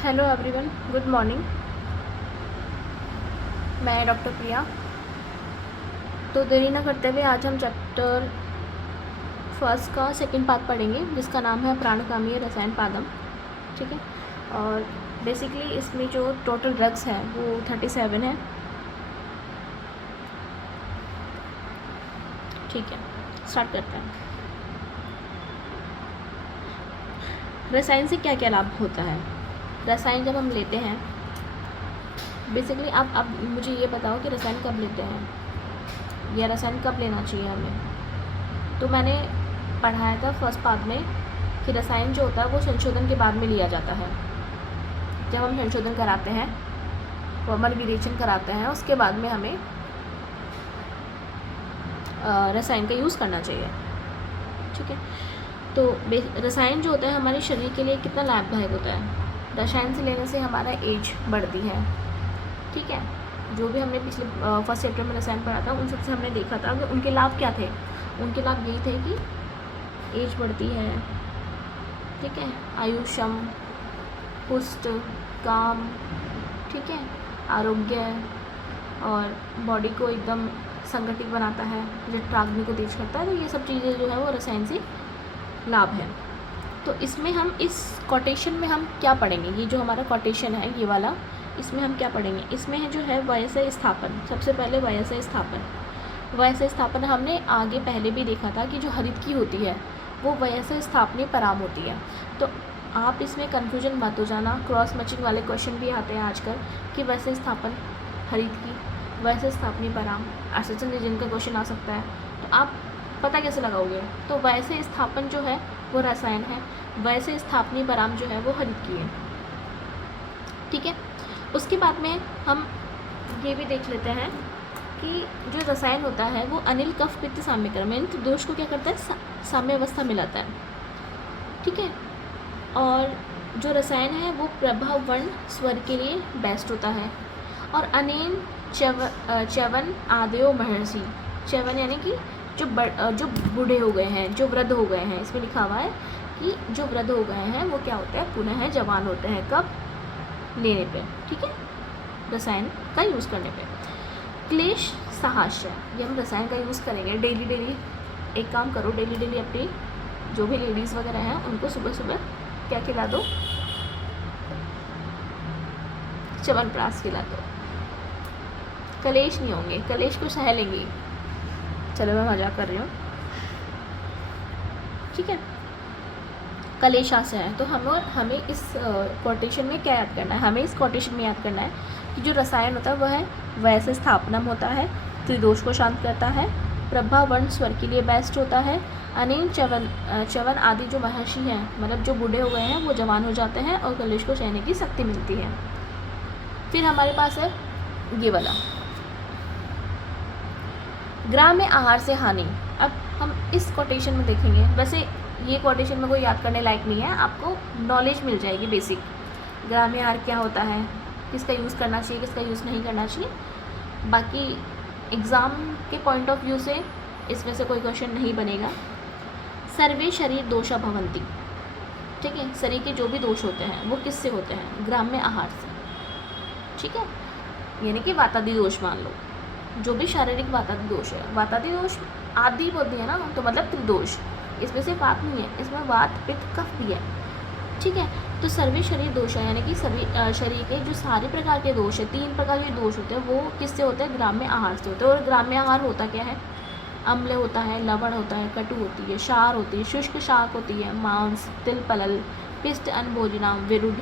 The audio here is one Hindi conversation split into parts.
Hello everyone, good morning. मैं डॉक्टर प्रिया। तो देरी ना करते हुए आज हम चैप्टर फर्स्ट का सेकंड पार्ट पढ़ेंगे, जिसका नाम है प्राणकामीय रसायन पादम। ठीक है। और बेसिकली इसमें जो टोटल ड्रग्स हैं वो 37 है। ठीक है, स्टार्ट करते हैं। रसायन से क्या क्या लाभ होता है? रसायन जब हम लेते हैं, बेसिकली आप अब मुझे ये बताओ कि रसायन कब लेते हैं या रसायन कब लेना चाहिए हमें। तो मैंने पढ़ाया था फर्स्ट पार्ट में कि रसायन जो होता है वो संशोधन के बाद में लिया जाता है। जब हम संशोधन कराते हैं, फॉर्मल विरेचन कराते हैं, उसके बाद में हमें रसायन का यूज़ करना चाहिए। ठीक है। तो रसायन जो होता है हमारे शरीर के लिए कितना लाभदायक होता है। रसायन से लेने से हमारा एज बढ़ती है। ठीक है। जो भी हमने पिछले फर्स्ट चैप्टर में रसायन पढ़ा था उन सबसे हमने देखा था कि उनके लाभ क्या थे। उनके लाभ यही थे कि एज बढ़ती है, ठीक है, आयुष्म, पुष्ट, काम, ठीक है, आरोग्य, और बॉडी को एकदम संगठित बनाता है, जठराग्नि को तेज करता है। तो ये सब चीज़ें जो है वो रसायन से लाभ है। तो इसमें हम इस कोटेशन में हम क्या पढ़ेंगे, ये जो हमारा कोटेशन है ये वाला, इसमें हम क्या पढ़ेंगे? इसमें है जो है वयस्क स्थापन। सबसे पहले वयस्क स्थापन। वयस्क स्थापन हमने आगे पहले भी देखा था कि जो हरित की होती है वो वयस्क स्थापनीय पराम होती है। तो आप इसमें कन्फ्यूजन मत हो जाना, क्रॉस मैचिंग वाले क्वेश्चन भी आते हैं आजकल कि वयस्क स्थापन हरित की, वयस्क स्थापनीय पराम, आश्वासन रीजन का क्वेश्चन आ सकता है। तो आप पता कैसे लगाओगे? तो वयस्क स्थापन जो है वो रसायन है, वयस्क स्थापनीय पराम जो है वो हरित की है। ठीक है। उसके बाद में हम ये भी देख लेते हैं कि जो रसायन होता है वो अनिल कफ पित्त साम्यकरण में दोष को क्या करता है? साम्य अवस्था में लाता है। ठीक है। और जो रसायन है वो प्रभाव वर्ण स्वर के लिए बेस्ट होता है। और अनेन च्यवन आदयो महर्षि। च्यवन यानी कि जो बूढ़े हो गए हैं, जो वृद्ध हो गए हैं, इसमें लिखा हुआ है कि जो वृद्ध हो गए हैं वो क्या होते हैं? पुनः जवान होते हैं। कब? लेने पे। ठीक है, रसायन का यूज़ करने पे। क्लेश सहास्य, ये हम रसायन का यूज़ करेंगे डेली डेली। एक काम करो, डेली डेली अपनी जो भी लेडीज़ वगैरह हैं उनको सुबह सुबह क्या खिला दो? च्यवनप्राश खिला दो। कलेश नहीं होंगे, कलेश को सह लेंगी। चलो मैं मजाक कर रही हूँ। ठीक है। कलेशास्य है। तो हमें इस कोटेशन में क्या याद करना है? हमें इस कोटेशन में याद करना है कि जो रसायन होता है वह है वयस्क स्थापनम होता है, त्रिदोष को शांत करता है, प्रभा वर्ण स्वर के लिए बेस्ट होता है, अनिल च्यवन आदि जो महर्षि हैं, मतलब जो बूढ़े हो गए हैं वो जवान हो जाते हैं और कलेश को सहने की शक्ति मिलती है। फिर हमारे पास है ये वाला, ग्राम्य आहार से हानि। अब हम इस कोटेशन में देखेंगे, वैसे ये कोटेशन में कोई याद करने लायक नहीं है, आपको नॉलेज मिल जाएगी बेसिक। ग्राम्य आहार क्या होता है, किसका यूज़ करना चाहिए, किसका यूज़ नहीं करना चाहिए। बाकी एग्ज़ाम के पॉइंट ऑफ व्यू से इसमें से कोई क्वेश्चन नहीं बनेगा। सर्वे शरीर दोषा भवंती। ठीक है, शरीर के जो भी दोष होते हैं वो किससे होते हैं? ग्राम्य आहार से। ठीक है, यानी कि वातादि दोष मान लो, जो भी शारीरिक वातादि दोष है। वातादि दोष आदि बोलती है ना, तो मतलब त्रिदोष। इसमें सिर्फ वात नहीं है, इसमें वात पित्त कफ भी है। ठीक है। तो सर्वे शरीर दोष है, यानी कि सभी शरीर के जो सारे प्रकार के दोष है, 3 प्रकार के दोष होते हैं, वो किससे होते हैं? ग्राम्य आहार से होते हैं। और ग्राम्य आहार होता क्या है? अम्ल होता है, लवण होता है, कटु होती है, क्षार होती है, शुष्क शाक होती है, मांस, तिल पलल, पिष्ट, अन्न भोजना, विरुद्ध,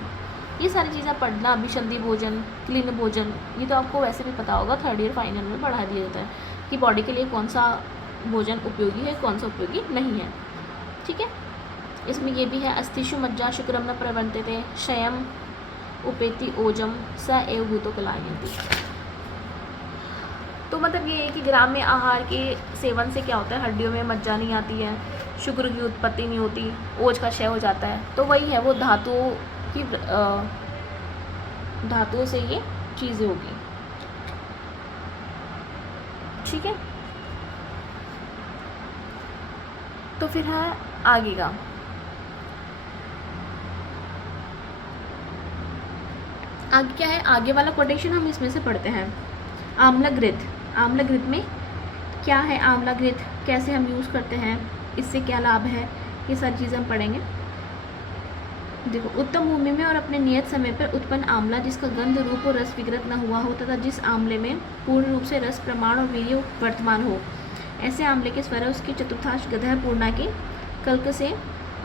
ये सारी चीज़ें पढ़ना। अभिसंधि भोजन, क्लीन भोजन, ये तो आपको वैसे भी पता होगा, थर्ड ईयर फाइनल में पढ़ा दिया जाता है कि बॉडी के लिए कौन सा भोजन उपयोगी है, कौन सा उपयोगी नहीं है। ठीक है। इसमें ये भी है, अस्थिषु मज्जा शुक्रम न प्रवर्तते, क्षयम उपेति ओजम स एव भूतो कलायन्ति। तो मतलब ये है कि ग्राम्य आहार के सेवन से क्या होता है? हड्डियों में मज्जा नहीं आती है, शुक्र की उत्पत्ति नहीं होती, ओज का क्षय हो जाता है। तो वही है, वो धातुओं से ये चीज़ें होगी। ठीक है। तो फिर है आगे का, आगे क्या है, आगे वाला कोटेशन हम इसमें से पढ़ते हैं। आंवला घृत, आंवला घृत में क्या है, आंवला घृत कैसे हम यूज़ करते हैं, इससे क्या लाभ है, ये सारी चीज़ें हम पढ़ेंगे। देखो, उत्तम भूमि में और अपने नियत समय पर उत्पन्न आंवला जिसका गंध रूप और रस विकृत न हुआ हो तथा जिस आंवले में पूर्ण रूप से रस प्रमाण और वीर्य वर्तमान हो, ऐसे आंवले के स्वर उसकी चतुर्थांश गधः पूर्णा के कल्क से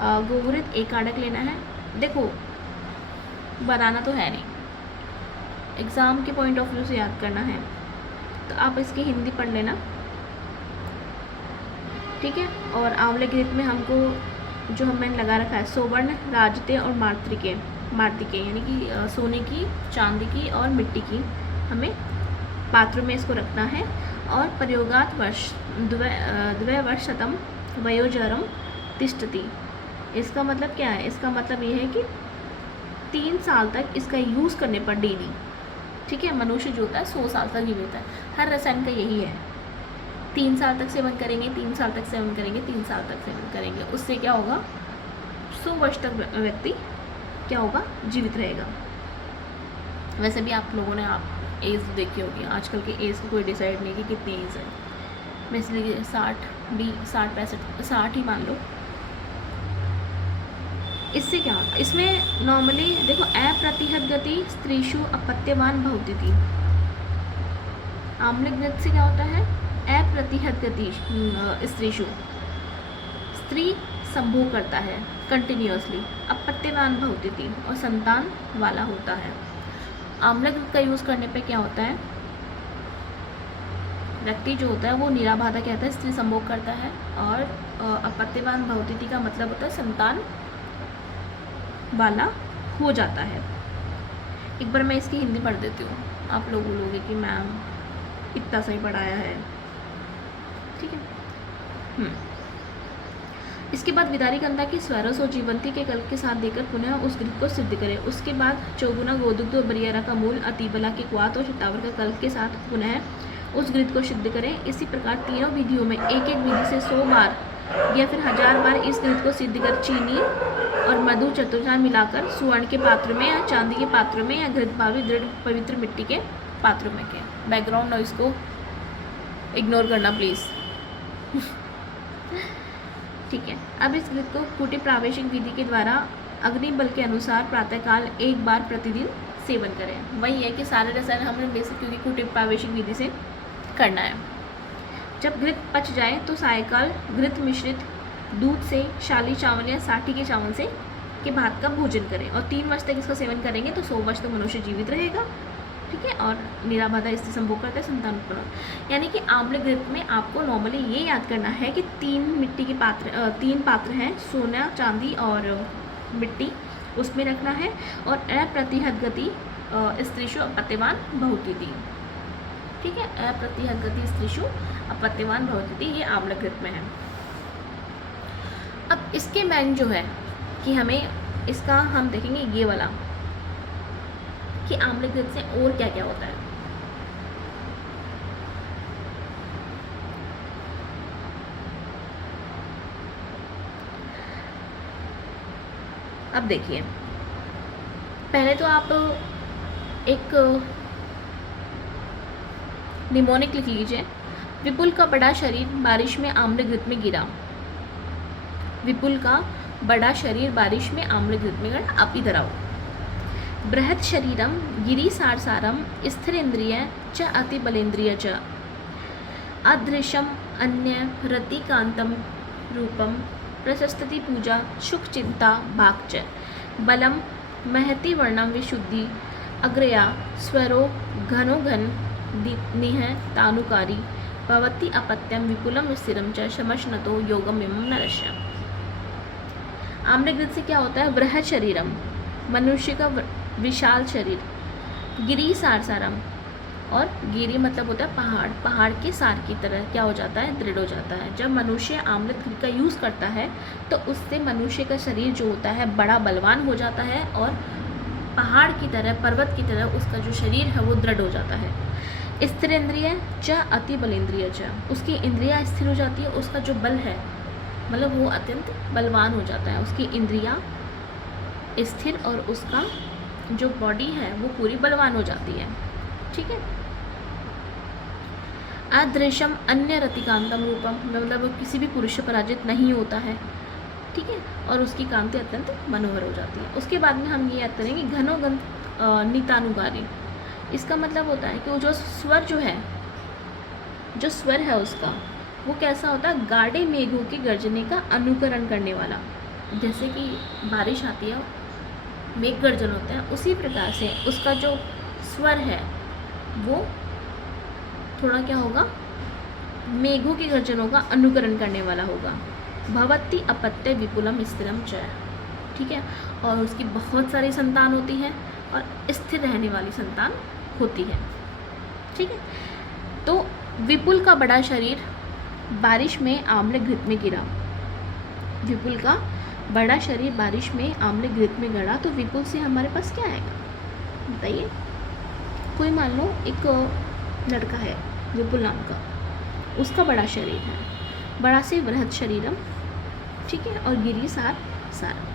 गोवृत एकाड़क लेना है। देखो, बनाना तो है नहीं, एग्ज़ाम के पॉइंट ऑफ व्यू से याद करना है, तो आप इसकी हिंदी पढ़ लेना, ठीक है। और आंवले घृत में हमको जो मैंने लगा रखा है सोवर्ण, राजते और मार्तिके, यानी कि सोने की, चांदी की और मिट्टी की हमें पात्रों में इसको रखना है। और प्रयोगात वर्ष द्वैवर्षतम वयोजरम तिष्ठति, इसका मतलब क्या है, इसका मतलब ये है कि 3 साल तक इसका यूज़ करने पर डेली, ठीक है। मनुष्य जो होता है 100 साल तक जीवित है, हर रसायन का यही है, 3 साल तक सेवन करेंगे, 3 साल तक सेवन करेंगे, 3 साल तक सेवन करेंगे, उससे क्या होगा, 100 वर्ष तक व्यक्ति क्या होगा, जीवित रहेगा। वैसे भी आप लोगों ने आप एज देखी होगी, आजकल के एज को कोई डिसाइड नहीं कि कितनी एज है, मैं इसलिए 60 ही मान लो। इससे क्या होता है, इसमें नॉर्मली देखो, अप्रतिहत गति स्त्रीषु अपत्यवान भवति थी। आंवले घृत से क्या होता है, अप्रतिहत गति स्त्रीषु, स्त्री संभोग करता है कंटिन्यूअसली, अपत्यवान भवति थी, और संतान वाला होता है। आंवले घृत का यूज़ करने पे क्या होता है, व्यक्ति जो होता है वो निराबाधा कहता है, स्त्री संभोग करता है, और अपत्यवान भवति थी का मतलब होता है संतान वाला हो जाता है। एक बार मैं इसकी हिंदी पढ़ देती हूँ, आप लोग बोलोगे कि मैम इतना सही पढ़ाया है, ठीक है। इसके बाद विदारी गंधा की स्वरस और जीवंती के कल्प के साथ देकर पुनः उस घृत को सिद्ध करें। उसके बाद चौगुना गोदुग्ध और बरियारा का मूल, अतिबला के क्वात और शतावर का कल्प के साथ पुनः उस घृत को सिद्ध करें। इसी प्रकार तीनों विधियों में एक एक विधि से 100 बार या फिर 1000 बार इस घृत को सिद्ध कर चीनी और मधु चतुर्थांश मिलाकर स्वर्ण के पात्र में या चांदी के पात्र में या घृत भावी दृढ़ पवित्र मिट्टी के पात्रों में के। बैकग्राउंड नॉइस को इग्नोर करना प्लीज़। ठीक है, अब इस घृत को कुटी प्रावेशिक विधि के द्वारा अग्नि बल के अनुसार प्रातःकाल 1 बार प्रतिदिन सेवन करें। वही है कि सारे रसायन हमने बेसिक क्योंकि कुटी प्रावेशिक विधि से करना है। जब घृत पच जाए तो सायकाल घृत मिश्रित दूध से शाली चावल या साठी के चावल से के भात का भोजन करें और 3 वर्ष तक इसका सेवन करेंगे तो 100 वर्ष तक मनुष्य जीवित रहेगा, ठीक है। और निराबाधा इससे संभोग करता है संतान उत्पन्न। यानी कि आंवले घृत में आपको नॉर्मली ये याद करना है कि 3 मिट्टी के पात्र 3 पात्र हैं, सोना, चांदी और मिट्टी, उसमें रखना है। और अप्रतिहत गति स्त्रीषु अपत्यवान भवति, ठीक है। अप्रतिहत गति स्त्रीषु अपत्यवान भवति, ये आंवले घृत में है। अब इसके मैन जो है कि हमें इसका हम देखेंगे ये वाला कि आंवले घृत से और क्या क्या होता है। अब देखिए, पहले तो आप एक निमोनिक लिख लीजिए। विपुल का बड़ा शरीर बारिश में आंवले घृत में गिरा। विपुल का बड़ा शरीर बारिश में आंवले घृत में गिरा। आप इधर आओ। बृहत् शरीरम गिरी सारसारम स्थिरेन्द्रिय च अति बलेन्द्रिय च अदृश्यम अन्य रतिकांतम रूपम प्रशस्तति पूजा सुख चिंता भाग च बलम महति वर्णम विशुद्धि अग्रया स्वरो घनो घन निह तानुकारी भवति अपत्यम विपुलम स्थिरम च शमशनतो योगम इमं नरस्य। आंवले घृत से क्या होता है, बृहत् शरीरम मनुष्य का विशाल शरीर, गिरी सारसारम, और गिरी मतलब होता है पहाड़, पहाड़ के सार की तरह क्या हो जाता है, दृढ़ हो जाता है। जब मनुष्य आंवले घृत का यूज़ करता है तो उससे मनुष्य का शरीर जो होता है बड़ा बलवान हो जाता है और पहाड़ की तरह, पर्वत की तरह उसका जो शरीर है वो दृढ़ हो जाता है। स्थिरेन्द्रिय च अति बलेन्द्रिय च, उसकी इंद्रियां स्थिर हो जाती है, उसका जो बल है मतलब वो अत्यंत बलवान हो जाता है, उसकी इंद्रियां स्थिर और उसका जो बॉडी है वो पूरी बलवान हो जाती है। ठीक है। अदृश्यम अन्य रतिकांतम रूपम, मतलब वो किसी भी पुरुष से पराजित नहीं होता है। ठीक है। और उसकी कांति अत्यंत मनोहर हो जाती है। उसके बाद में हम ये याद करेंगे घनोगन नीतानुगारी। इसका मतलब होता है कि वो जो स्वर है उसका वो कैसा होता है, गाढ़े मेघों के गर्जने का अनुकरण करने वाला। जैसे कि बारिश आती है, मेघ गर्जन होते हैं, उसी प्रकार से उसका जो स्वर है वो थोड़ा क्या होगा, मेघों की गर्जनों का अनुकरण करने वाला होगा। भवती अपत्य विपुलम स्थिरम च। ठीक है। और उसकी बहुत सारी संतान होती है और स्थिर रहने वाली संतान होती है। ठीक है। तो विपुल का बड़ा शरीर बारिश में आम्ल घृत में गिरा। विपुल का बड़ा शरीर बारिश में आम्ल घृत में गड़ा, तो विपुल से हमारे पास क्या आएगा बताइए। कोई मान लो एक लड़का है विपुल नाम का, उसका बड़ा शरीर है, बड़ा से बृहत शरीरम। ठीक है। और गिरी सार सारम।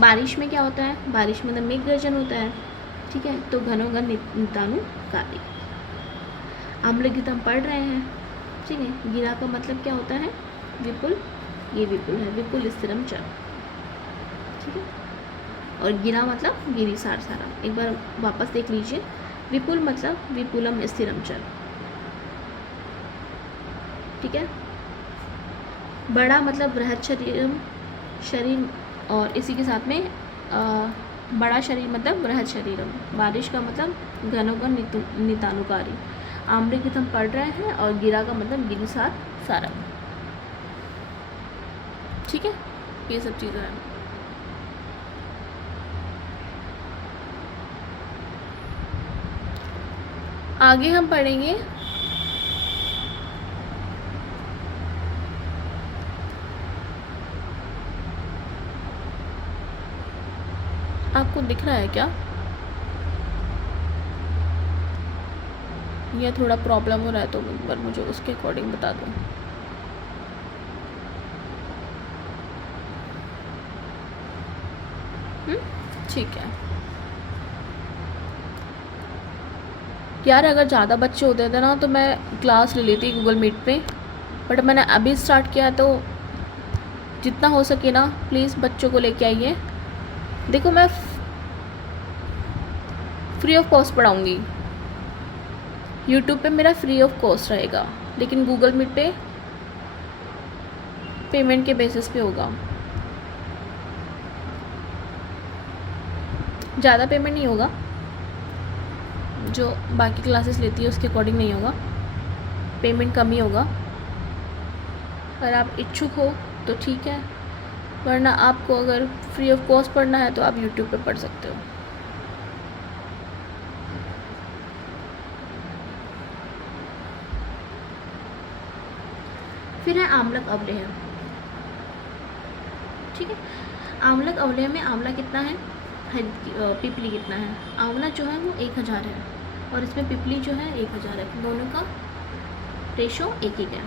बारिश में क्या होता है, बारिश में मेघ गर्जन होता है। ठीक है। तो घनोघन नीतानुकारी। आम्लघृत हम पढ़ रहे हैं। ठीक है। गिरा का मतलब क्या होता है, विपुल। ये विपुल है, विपुल स्थिरम च। ठीक है। और गिरा मतलब गिरी सार सारम। एक बार वापस देख लीजिए। विपुल मतलब विपुलम स्थिरम च। ठीक है। बड़ा मतलब बृहत शरीर, और इसी के साथ में बड़ा शरीर मतलब बृहत शरीरम। बारिश का मतलब घनोघन नीतानुकारी। आम्रघृत हम पढ़ रहे हैं, और गिरा का मतलब गिरिसार सारम। ठीक है। ये सब चीज़ें हैं। आगे हम पढ़ेंगे आपको दिख रहा है क्या, या थोड़ा प्रॉब्लम हो रहा है तो एक बार मुझे उसके अकॉर्डिंग बता दो। ठीक है यार, अगर ज़्यादा बच्चे होते थे ना तो मैं क्लास ले लेती गूगल मीट पे, बट मैंने अभी स्टार्ट किया, तो जितना हो सके ना प्लीज़ बच्चों को लेके आइए। देखो मैं फ्री ऑफ कॉस्ट पढ़ाऊँगी, यूट्यूब पे मेरा फ्री ऑफ कॉस्ट रहेगा, लेकिन गूगल मीट पे पेमेंट के बेसिस पे होगा। ज़्यादा पेमेंट नहीं होगा, जो बाकी क्लासेस लेती है उसके अकॉर्डिंग नहीं होगा, पेमेंट कम ही होगा। अगर आप इच्छुक हो तो ठीक है, वरना आपको अगर फ्री ऑफ कॉस्ट पढ़ना है तो आप यूट्यूब पे पढ़ सकते हो। फिर है आम्लक अवलेह। ठीक है। आम्लक अवलेह में आंवला कितना है, पिपली कितना है। आंवला जो है वो 1000 है, और इसमें पिपली जो है 1000 है। दोनों का रेशो एक ही है।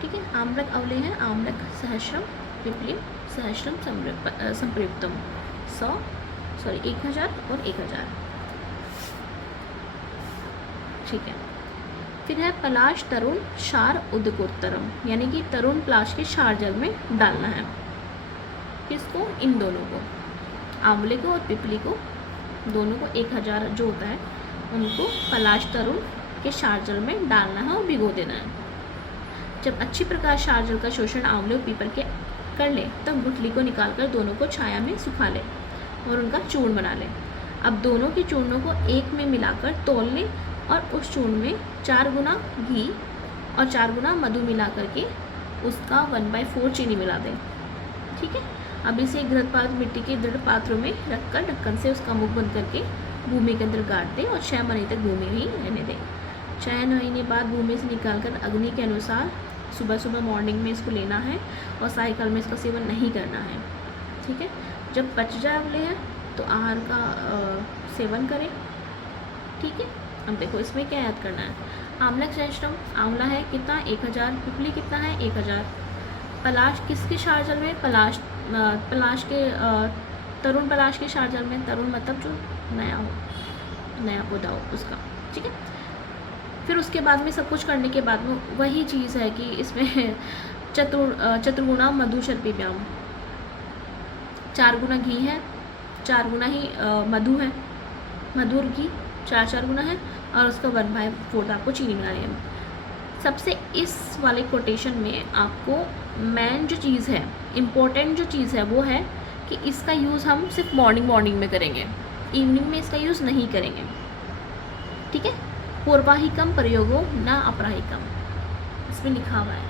ठीक है। आम्लक अवलेह है आम्लक सहस्रम, पिपली सहस्रम संप्रयुक्तम। 1000 और 1000। ठीक है। फिर है पलाश तरुण क्षार उदकोत्तरम, यानी कि तरुण पलाश के क्षार जल में डालना है। किसको, इन दोनों को, आंवले को और पिपली को, दोनों को 1000 जो होता है उनको पलाश तरुण के क्षार जल में डालना है और भिगो देना है। जब अच्छी प्रकार क्षार जल का शोषण आंवले और पीपल के कर ले, तब गुठली को निकालकर दोनों को छाया में सुखा ले और उनका चूर्ण बना ले। अब दोनों के चूर्णों को एक में मिलाकर तौल ले, और उस चूर्ण में 4 गुना घी और 4 गुना मधु मिला करके उसका 1/4 चीनी मिला दें। ठीक है। अब इसे घृतपात मिट्टी के दृढ़ पात्रों में रखकर ढक्कन से उसका मुख बंद करके भूमि के अंदर गाड़ दें और 6 महीने तक भूमि में ही रहने दें। 6 महीने बाद भूमि से निकालकर अग्नि के अनुसार सुबह सुबह मॉर्निंग में इसको लेना है, और सायकाल में इसका सेवन नहीं करना है। ठीक है। जब पच जाए अवलेह तो आहार का सेवन करें। ठीक है। अब देखो इसमें क्या याद करना है। आम्लक सहस्त्रम, आंवला है कितना 1000, पिपली कितना है 1000। पलाश किसके क्षार जल में, पलाश पलाश के तरुण पलाश के शारजाल में, तरुण मतलब जो नया हो, नया पौधा हो उसका, ठीक है। फिर उसके बाद में सब कुछ करने के बाद में वही चीज़ है कि इसमें चतुर्गुणा मधु शर्पिभ्याम, 4 गुना घी है, 4 गुना ही मधु है, मधु और घी 4 गुना है, और उसका 1/4 आपको चीनी मिलानी है। सबसे इस वाले कोटेशन में आपको मेन जो चीज़ है, इम्पोर्टेंट जो चीज़ है वो है कि इसका यूज़ हम सिर्फ मॉर्निंग में करेंगे, इवनिंग में इसका यूज़ नहीं करेंगे, ठीक है। पूर्वाहिकम प्रयोगो न अपराहिकम, इसमें लिखा हुआ है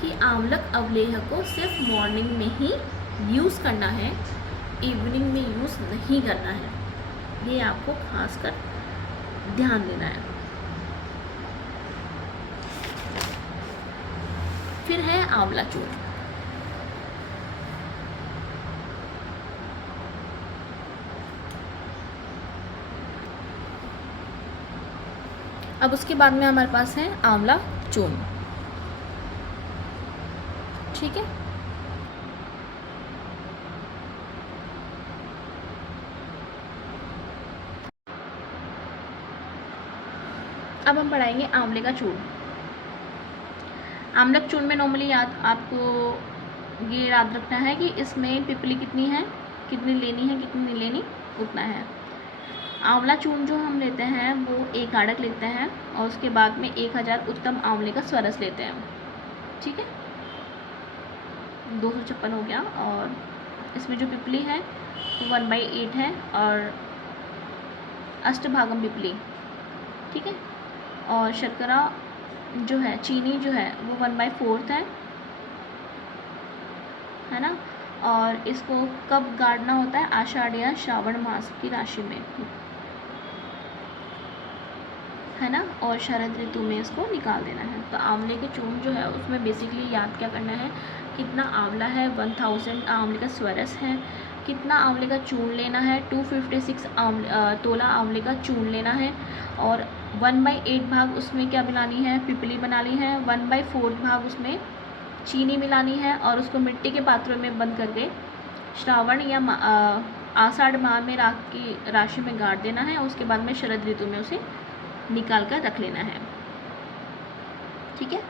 कि आंवलक अवलेह को सिर्फ मॉर्निंग में ही यूज़ करना है, इवनिंग में यूज़ नहीं करना है, ये आपको खासकर ध्यान देना है। फिर है आंवला चूर्ण। अब उसके बाद में हमारे पास है आंवला चूर्ण, ठीक है। अब हम पढ़ाएंगे आंवले का चूर्ण। आंवलक चूर्ण में नॉर्मली आपको ये याद रखना है कि इसमें पिपली कितनी है, कितनी लेनी है, कितनी नहीं लेनी, उतना है। आंवला चूर्ण जो हम लेते हैं वो 1 आड़क लेते हैं, और उसके बाद में 1000 उत्तम आंवले का स्वरस लेते हैं, ठीक है। 256 हो गया, और इसमें जो पिपली है वो 1/8 है, और अष्टभागम पिपली, ठीक है। और शर्करा जो है, चीनी जो है वो 1/4 है ना। और इसको कब गाड़ना होता है, आषाढ़ या श्रावण मास की राशि में, है ना, और शरद ऋतु में इसको निकाल देना है। तो आंवले के चूर्ण जो है उसमें बेसिकली याद क्या करना है, कितना आंवला है, 1000 आंवले का स्वरस है, कितना आंवले का चूर्ण लेना है, 256 तोला आंवले का चूर्ण लेना है, और 1/8 भाग उसमें क्या मिलानी है, पिपली बनानी है, 1/4 भाग उसमें चीनी मिलानी है, और उसको मिट्टी के पात्रों में बंद करके श्रावण या आषाढ़ माह में राख की राशि में गाड़ देना है, और उसके बाद में शरद ऋतु में उसे निकाल कर रख लेना है, ठीक है।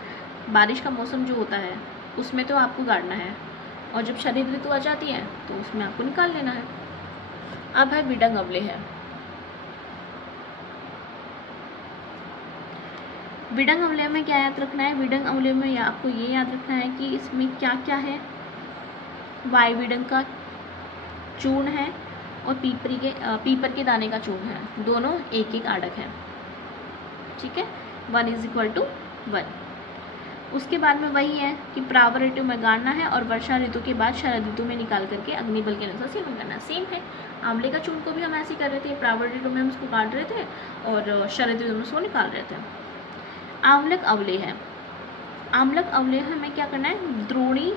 बारिश का मौसम जो होता है उसमें तो आपको गाड़ना है, और जब शरद ऋतु आ जाती है तो उसमें आपको निकाल लेना है। अब है विडंग अवले है। विडंग अवले में क्या याद रखना है, विडंग अवले में आपको ये याद रखना है कि इसमें क्या क्या है, वाई विडंग का चूर्ण है, और पीपर के दाने का चूर्ण है, दोनों 1 आड़क है, ठीक है। 1:1। उसके बाद में वही है कि प्रावर ऋतु में गाड़ना है, और वर्षा ऋतु के बाद शरद ऋतु में निकाल करके अग्निबल के अनुसार सेवन करना है। सेम है, आंवले का चूर्ण को भी हम ऐसे ही कर रहे थे, प्रावर ऋतु में हम उसको काट रहे थे, और शरद ऋतु में उसको निकाल रहे थे। आंवलक अवले है। आंवलक अवले हमें क्या करना है, द्रोणी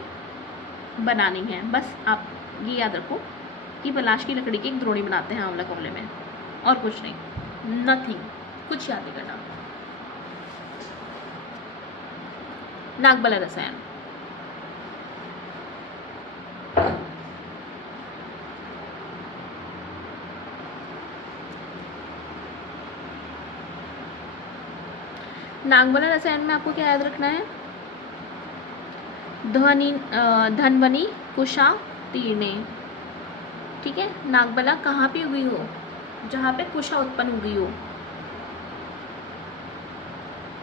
बनानी है। बस आप ये याद रखो कि पलाश की लकड़ी की एक द्रोणी बनाते हैं आंवलक अवले में, और कुछ नहीं, नथिंग, कुछ याद नहीं करना। नागबला रसायन। नागबला रसायन में आपको क्या याद रखना है, धनवनी कुशा तीर्णे, ठीक है। नागबला कहाँ पे उगी हो, जहाँ पे कुशा उत्पन्न हुई हो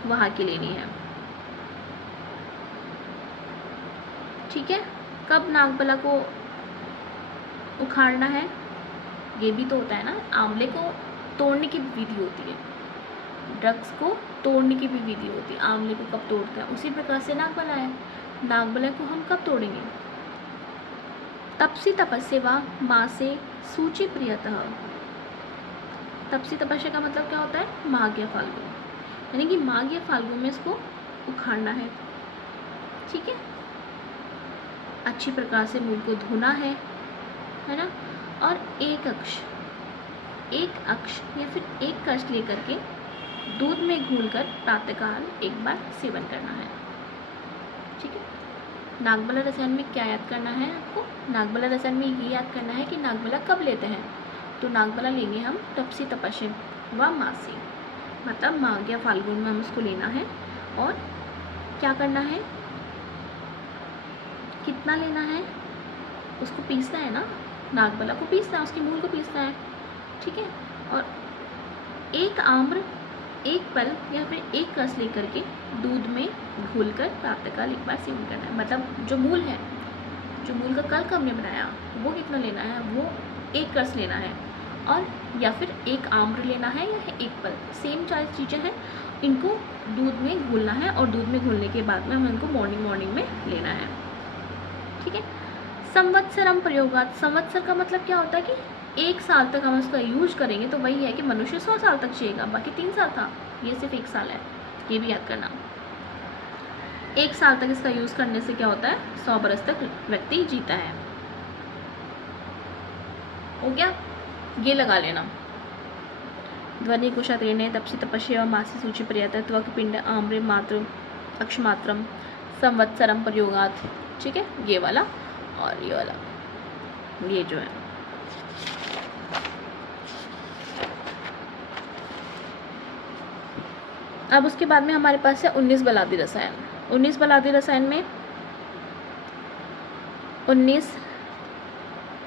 वहाँ की लेनी है, ठीक है। कब नागबला को उखाड़ना है, ये भी तो होता है ना, आंवले को तोड़ने की विधि होती है, ड्रग्स को तोड़ने की भी विधि होती है, आंवले को कब तोड़ते हैं, उसी प्रकार से नागबला है, नागबला को हम कब तोड़ेंगे, तपसी तपस्या माँ से सूची प्रियतः। तपसी तपस्या का मतलब क्या होता है, माघ या फाल्गुन, यानी कि माघ या फाल्गुन में इसको उखाड़ना है, ठीक है। अच्छी प्रकार से मूल को धोना है ना, और एक अक्ष या फिर एक कश लेकर के दूध में घोलकर प्रातःकाल एक बार सेवन करना है, ठीक है। नागबला रसायन में क्या याद करना है आपको? नागबला रसायन में ये याद करना है कि नागबला कब लेते हैं। तो नागबला लेंगे हम तपसी तपस्या व मासी, मतलब माघ या फाल्गुन में हम उसको लेना है। और क्या करना है, कितना लेना है, उसको पीसना है ना, नागबला को पीसना है, उसके मूल को पीसना है, ठीक है। और एक आम्र, एक पल या फिर एक रस लेकर के दूध में घोलकर प्रातःकाल एक बार सेवन करना है। मतलब जो मूल है, जो मूल का कल हमने बनाया वो कितना लेना है, वो एक रस लेना है, और या फिर एक आम्र लेना है या एक पल, सेम 4 चीज़ें हैं। इनको दूध में घोलना है और दूध में घोलने के बाद में हमें इनको मॉर्निंग में लेना है, ठीक है। संवत्सरम प्रयोगात, संवत्सर का मतलब क्या होता है कि 1 साल तक हम इसका यूज करेंगे। तो वही है कि मनुष्य 100 साल तक जिएगा, बाकी 3 साल था, ये सिर्फ 1 साल है, ये भी याद करना। 1 साल तक इसका यूज करने से क्या होता है, 100 बरस तक व्यक्ति जीता है। हो गया, ये लगा लेना। ध्वनि कुशा तीर्णे तपसी तपस्या मासी सूचि पर्यात त्वक पिंड आम्रे मात्र अक्षमात्रम संवत्सरम प्रयोगात, ठीक है, ये वाला और ये वाला, ये जो है। अब उसके बाद में हमारे पास है 19 बलादी रसायन। 19 बलादी रसायन में 19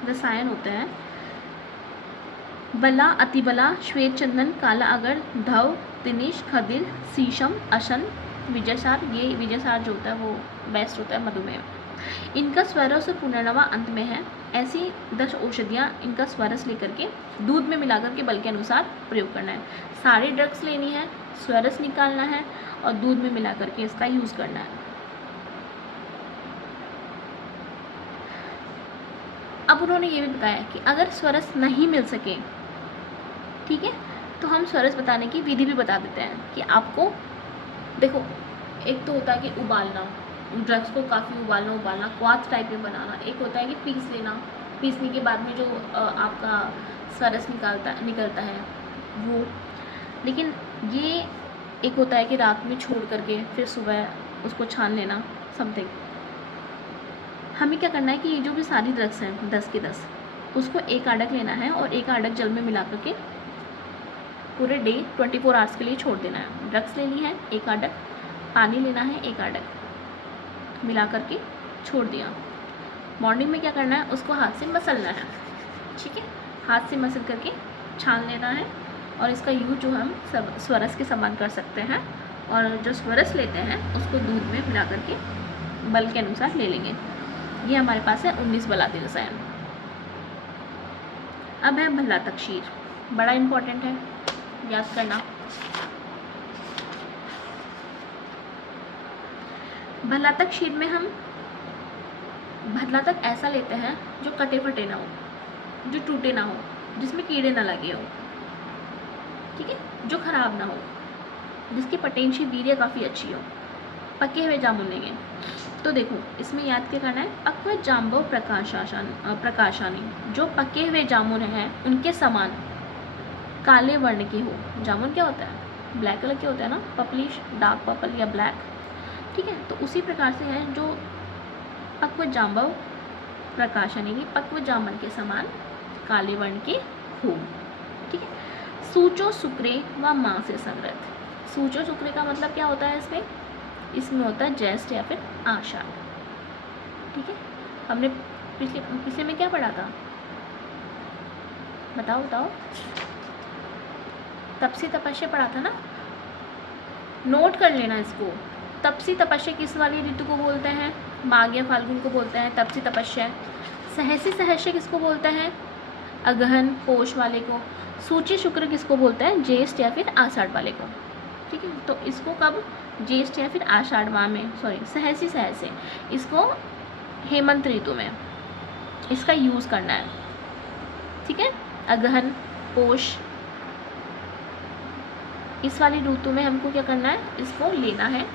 रसायन होते हैं। बला, अतिबला, श्वेत चंदन, काला अगर, धव, तिनिश, खदिल, शीशम, अशन, विजयसार। ये विजयसार जो होता है वो बेस्ट होता है मधुमेह। इनका स्वरस और पुनर्नवा अंत में है। ऐसी 10 औषधियाँ इनका स्वरस लेकर के दूध में मिलाकर के बल के अनुसार प्रयोग करना है। सारी ड्रग्स लेनी है, स्वरस निकालना है और दूध में मिला करके इसका यूज़ करना है। अब उन्होंने ये भी बताया कि अगर स्वरस नहीं मिल सके, ठीक है, तो हम स्वरस बताने की विधि भी बता देते हैं कि आपको देखो, एक तो होता है कि उबालना, ड्रग्स को काफ़ी उबालना क्वाथ टाइप में बनाना। एक होता है कि पीस लेना, पीसने के बाद में जो आपका स्वरस निकलता है वो। लेकिन ये एक होता है कि रात में छोड़ करके फिर सुबह उसको छान लेना, समथिंग। हमें क्या करना है कि ये जो भी सारी ड्रग्स हैं 10 के 10, उसको एक आडक लेना है और एक आडक जल में मिला करके पूरे डे 24 आवर्स के लिए छोड़ देना है। ड्रग्स लेनी है एक आडक, पानी लेना है एक आडक, मिला करके छोड़ दिया। मॉर्निंग में क्या करना है, उसको हाथ से मसलना है, ठीक है, हाथ से मसल करके छान लेना है। और इसका यूज जो हम सब स्वरस के समान कर सकते हैं। और जो स्वरस लेते हैं उसको दूध में मिला करके बल के अनुसार ले लेंगे। ये हमारे पास है 19 बलादी रसायन। अब है भल्लातक क्षीर, बड़ा इम्पॉर्टेंट है, याद करना। भल्लातक क्षीर में हम भल्लातक ऐसा लेते हैं जो कटे फटे ना हो, जो टूटे ना हो, जिसमें कीड़े ना लगे हो, ठीक है, जो खराब ना हो, जिसकी पोटेंशियल वीर्य काफ़ी अच्छी हो। पके हुए जामुन लेंगे। तो देखो इसमें याद क्या करना है, पक्व जाम्बो प्रकाशानी, जो पके हुए जामुन हैं उनके समान काले वर्ण के हो। जामुन क्या होता है, ब्लैक कलर के होता है ना, पर्पलिश, डार्क पर्पल या ब्लैक, ठीक है। तो उसी प्रकार से है जो पक्व जाम्बव प्रकाशानी, पक्व जामुन के समान काले वर्ण के हो, ठीक है। सूचो सुक्रे व माँ से संग्रहित। सूचो सुक्रे का मतलब क्या होता है, इसमें होता है ज्येष्ठ या फिर आषाढ़, ठीक है। हमने पिछले में क्या पढ़ा था, बताओ, तपसी तपस्या पढ़ा था ना, नोट कर लेना इसको। तपसी तपस्या किस वाली ऋतु को बोलते हैं, माघ या फाल्गुन को बोलते हैं तपसी तपस्या। सहसी सहस्य किसको बोलते हैं, अगहन पोष वाले को। सूची शुक्र किसको बोलते हैं, ज्येष्ठ या फिर आषाढ़ वाले को, ठीक है। तो इसको कब, ज्येष्ठ या फिर आषाढ़ माह में, सहसी सहस्य, इसको हेमंत ऋतु में इसका यूज़ करना है, ठीक है। अगहन पोष, इस वाली ऋतु में हमको क्या करना है, इसको लेना है।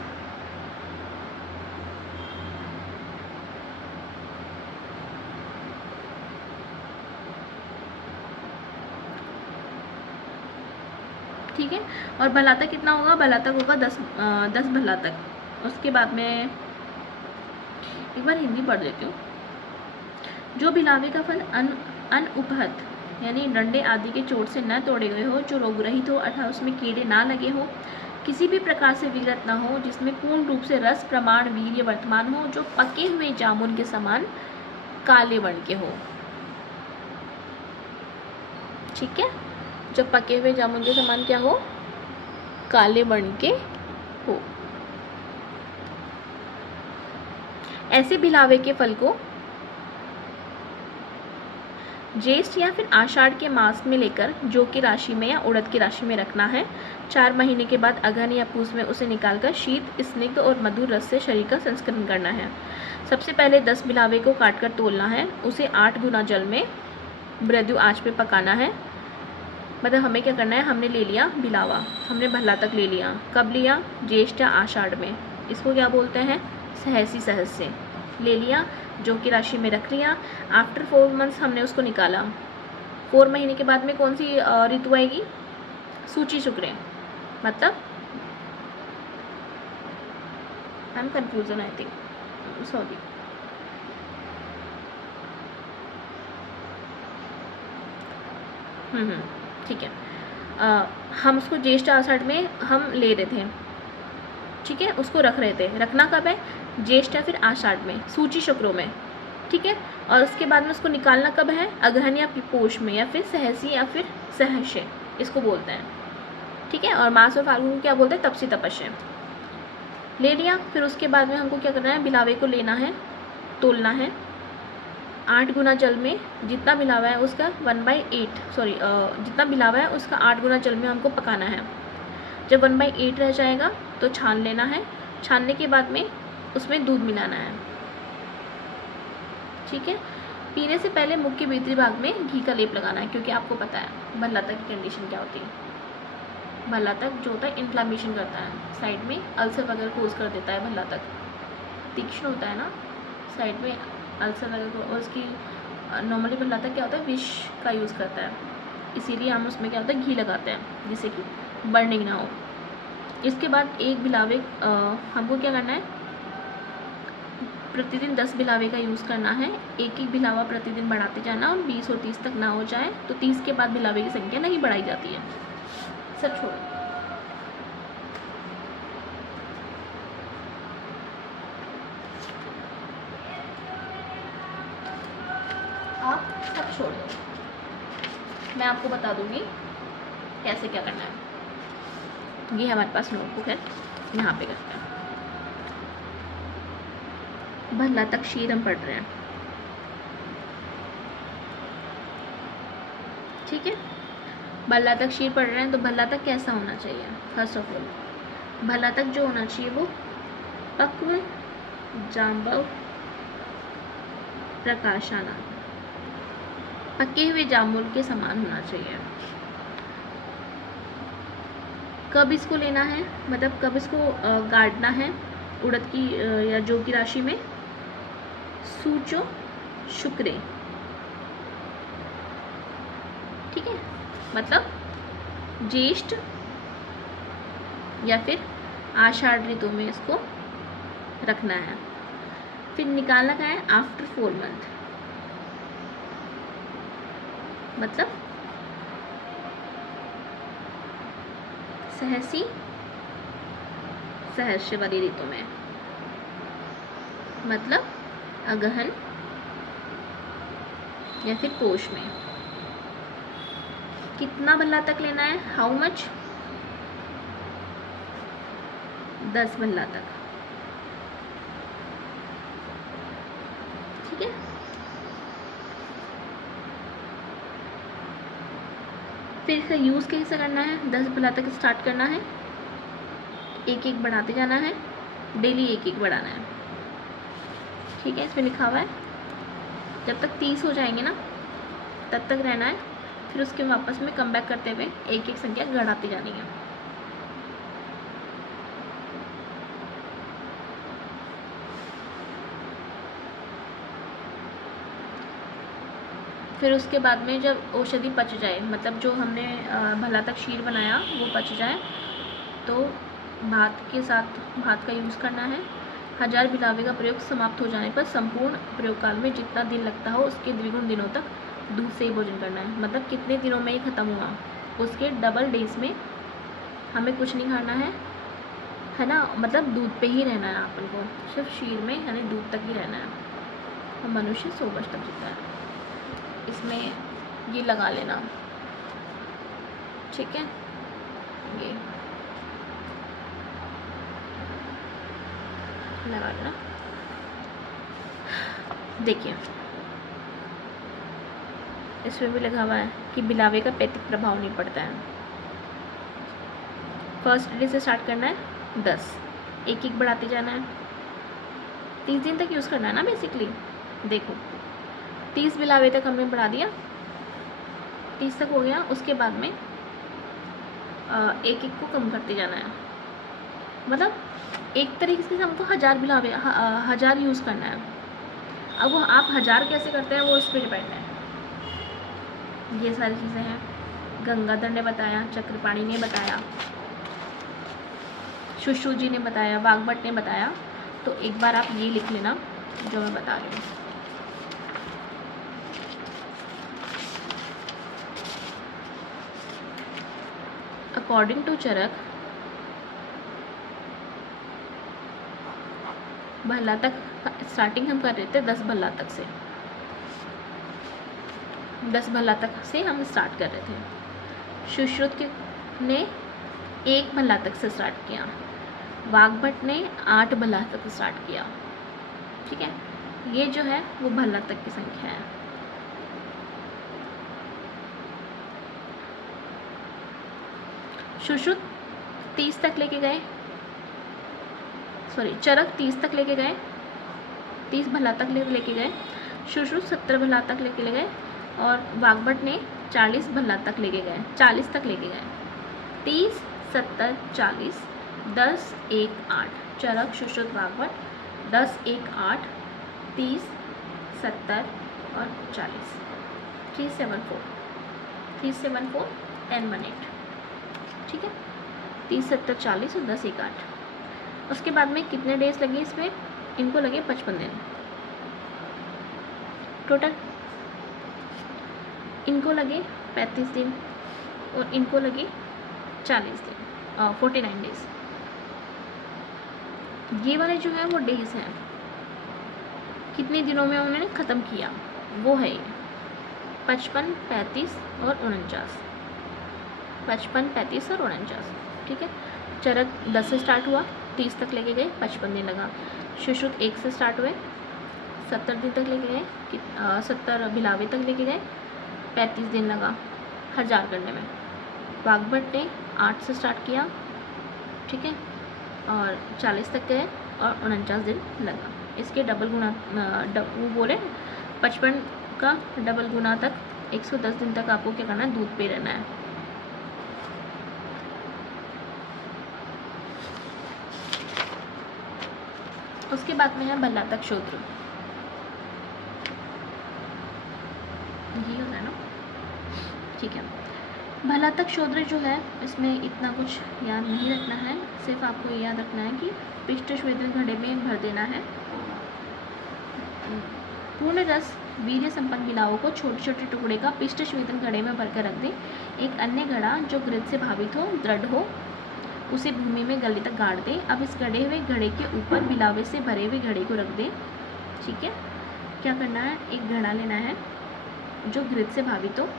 ठीक है। और भल्लातक कितना होगा, भल्लातक होगा 10 भल्लातक। उसके बाद में एक बार हिंदी पढ़ देती हूँ। जो बिलावे का फल अनुपहत यानी डंडे आदि के चोट से न तोड़े गए हो, जो रोग रहित हो अर्थात उसमें कीड़े ना लगे हो, किसी भी प्रकार से विगत ना हो, जिसमें पूर्ण रूप से रस प्रमाण वीर्य वर्तमान हो, जो पके हुए जामुन के समान काले वर्ण के हो। ठीक है, जो पके हुए जामुन के समान क्या हो, काले वर्ण के हो। ऐसे बिलावे के फल को ज्येष्ठ या फिर आषाढ़ के मास में लेकर जौ की राशि में या उड़द की राशि में रखना है। 4 महीने के बाद अगहन या पूस में उसे निकालकर शीत, स्निग्ध और मधुर रस से शरीर का संस्करण करना है। सबसे पहले 10 बिलावे को काटकर तोलना है, उसे 8 गुना जल में मृदु आंच पे पकाना है। मतलब हमें क्या करना है, हमने ले लिया बिलावा, हमने भल्ला तक ले लिया। कब लिया, ज्येष्ठ या आषाढ़ में। इसको क्या बोलते हैं, सहसी सहज से ले लिया, जो की राशि में रख लिया। आफ्टर 4 मंथ्स हमने उसको निकाला। 4 महीने के बाद में कौन सी ऋतु आएगी, सूची शुक्र, मतलब I am confusion I think, sorry. ठीक है, हम उसको ज्येष्ठ आषाढ़ में हम ले रहे थे, ठीक है, उसको रख रहे थे। रखना कब है, ज्येष्ठ या फिर आषाढ़ में, सूची शुक्रों में, ठीक है। और उसके बाद में उसको निकालना कब है, अगहन या पोष में, या फिर सहसी या फिर सहस्य इसको बोलते हैं, ठीक है। और मास और फाल्गुन को क्या बोलते हैं, तपसी तपस्या। ले लिया, फिर उसके बाद में हमको क्या करना है, बिलावे को लेना है, तोलना है। 8 गुना जल में, जितना बिलावा है उसका 1/8 सॉरी जितना बिलावा है उसका 8 गुना जल में हमको पकाना है। जब 1/8 रह जाएगा तो छान लेना है। छानने के बाद में उसमें दूध मिलाना है, ठीक है। पीने से पहले मुख के भीतरी भाग में घी का लेप लगाना है, क्योंकि आपको पता है भल्ला तक की कंडीशन क्या होती है। भल्ला तक जो होता है इन्फ्लामेशन करता है, साइड में अल्सर वगैरह कोज कर देता है। भल्ला तक तीक्ष्ण होता है ना, साइड में अल्सर वगैरह को, और उसकी नॉर्मली भल्ला तक क्या होता है, विष का यूज़ करता है, इसीलिए हम उसमें क्या होता है, घी लगाते हैं जिससे कि बर्निंग ना हो। इसके बाद एक बिलावे हमको क्या करना है, प्रतिदिन 10 बिलावे का यूज़ करना है। एक एक बिलावा प्रतिदिन बढ़ाते जाना, और 20 और 30 तक ना हो जाए तो 30 के बाद बिलावे की संख्या नहीं बढ़ाई जाती है। सब छोड़ो, आप सब छोड़ दो, मैं आपको बता दूंगी कैसे क्या करना है। ये हमारे पास नोटबुक है, यहाँ पे करते हैं। भल्ला तक शीर हम पढ़ रहे हैं, ठीक है। भल्ला तक शीर पढ़ रहे हैं, तो भल्ला तक कैसा होना चाहिए, फर्स्ट ऑफ ऑल भल्ला तक जो होना चाहिए वो पक्व, जाम्बव, प्रकाशाना, पके हुए जामुन के समान होना चाहिए। कब इसको लेना है, मतलब कब इसको गाड़ना है उड़द की या जौ की राशि में, सूचो शुक्रे, ठीक है, मतलब ज्येष्ठ या फिर आषाढ़ ऋतु में इसको रखना है। फिर निकालना क्या है, आफ्टर 4 मंथ, मतलब सहसी सहर्ष वाली ऋतु में, मतलब अगहन या फिर पोष में। कितना भल्ला तक लेना है, हाउ मच, 10 भल्ला तक, ठीक है। फिर इसका यूज़ कैसे करना है, 10 भल्ला तक स्टार्ट करना है, एक एक बढ़ाते जाना है, डेली एक एक बढ़ाना है, ठीक है। इसमें लिखा हुआ है जब तक 30 हो जाएंगे ना तब तक रहना है, फिर उसके वापस में कम बैक करते हुए एक एक संख्या बढ़ाती जानी है। फिर उसके बाद में जब औषधि पच जाए, मतलब जो हमने भला तक शीर बनाया वो पच जाए, तो भात के साथ भात का यूज़ करना है। 1000 बिलावे का प्रयोग समाप्त हो जाने पर संपूर्ण प्रयोग काल में जितना दिन लगता हो उसके द्विगुण दिनों तक दूध से ही भोजन करना है। मतलब कितने दिनों में ये ख़त्म हुआ उसके डबल डेज में हमें कुछ नहीं खाना है ना। मतलब दूध पे ही रहना है अपन को, सिर्फ क्षीर में यानी दूध तक ही रहना है। और मनुष्य 100 वर्ष तक जीता है। इसमें ये लगा लेना, ठीक है। ये लगा लेना। देखिए इसमें भी लिखा हुआ है कि बिलावे का पैतृक प्रभाव नहीं पड़ता है। फर्स्ट डे से स्टार्ट करना है 10, एक एक बढ़ाते जाना है, 30 दिन तक यूज़ करना है ना बेसिकली। देखो 30 बिलावे तक हमने बढ़ा दिया, 30 तक हो गया। उसके बाद में एक एक को कम करते जाना है। मतलब एक तरीके से हमको 1000 बिलावे 1000 यूज़ करना है। अब वो आप 1000 कैसे करते हैं वो उस पर डिपेंड है। ये सारी चीज़ें हैं, गंगाधर ने बताया, चक्रपाणी ने बताया, सुश्रुत जी ने बताया, वाग्भट ने बताया। तो एक बार आप ये लिख लेना जो मैं बता रही हूँ। अकॉर्डिंग टू चरक भल्ला तक स्टार्टिंग हम कर रहे थे 10 भल्ला तक से, 10 भल्ला तक से हम स्टार्ट कर रहे थे। सुश्रुत ने 1 भल्ला तक से स्टार्ट किया, वाग्भट ने 8 भल्ला तक स्टार्ट किया, ठीक है। ये जो है वो भल्ला तक की संख्या है। सुश्रुत 30 तक लेके गए, सॉरी चरक 30 तक लेके गए, 30 भल्ला तक लेके गए। सुश्रुत 70 भल्ला तक लेके गए और वाग्भट ने 40 भल्ला तक लेके गए, 40 तक लेके गए। 30 70 40 10 1 8, चरक सुश्रुत वाग्भट 10 1 8 30 70 और 40, 374 10 1 8, ठीक है। 30 70 40 और 10 1 8। उसके बाद में कितने डेज लगे इसमें? इनको लगे 55 दिन टोटल। इनको लगे 35 दिन और इनको लगे 40 दिन, 49 डेज। ये वाले जो है वो डेज हैं, कितने दिनों में उन्होंने ख़त्म किया वो है ये 55 35 और 49, 55 35 और 49, ठीक है। चरक 10 से स्टार्ट हुआ, 30 तक लेके गए, 55 दिन लगा। सुश्रुत 1 से स्टार्ट हुए, 70 दिन तक लेके गए, 70 बिलावे तक लेके गए, 35 दिन लगा 1000 करने में। वाग्भट ने 8 से स्टार्ट किया, ठीक है, और 40 तक गए और 49 दिन लगा। इसके डबल गुना वो बोले 55 का डबल गुना तक 110 दिन तक आपको क्या करना है, दूध पे रहना है। उसके बाद में है भल्ला तक शोद्र, ये होता है ना, ठीक है। भल्ला तक शोद्र जो है इसमें इतना कुछ याद नहीं रखना है, सिर्फ आपको ये याद रखना है कि पिष्ट स्वेदन घड़े में भर देना है। पूर्ण रस वीर्य संपन्न बिलावों को छोटे छोटे टुकड़े का पिष्ट स्वेदन घड़े में भरकर रख दें। एक अन्य घड़ा जो घृत से भावित हो, दृढ़ हो, उसे भूमि में गले तक गाड़ दें। अब इस गड़े हुए घड़े के ऊपर बिलावे से भरे हुए घड़े को रख दें, ठीक है। क्या करना है, एक घड़ा लेना है जो घृत से भावित हो,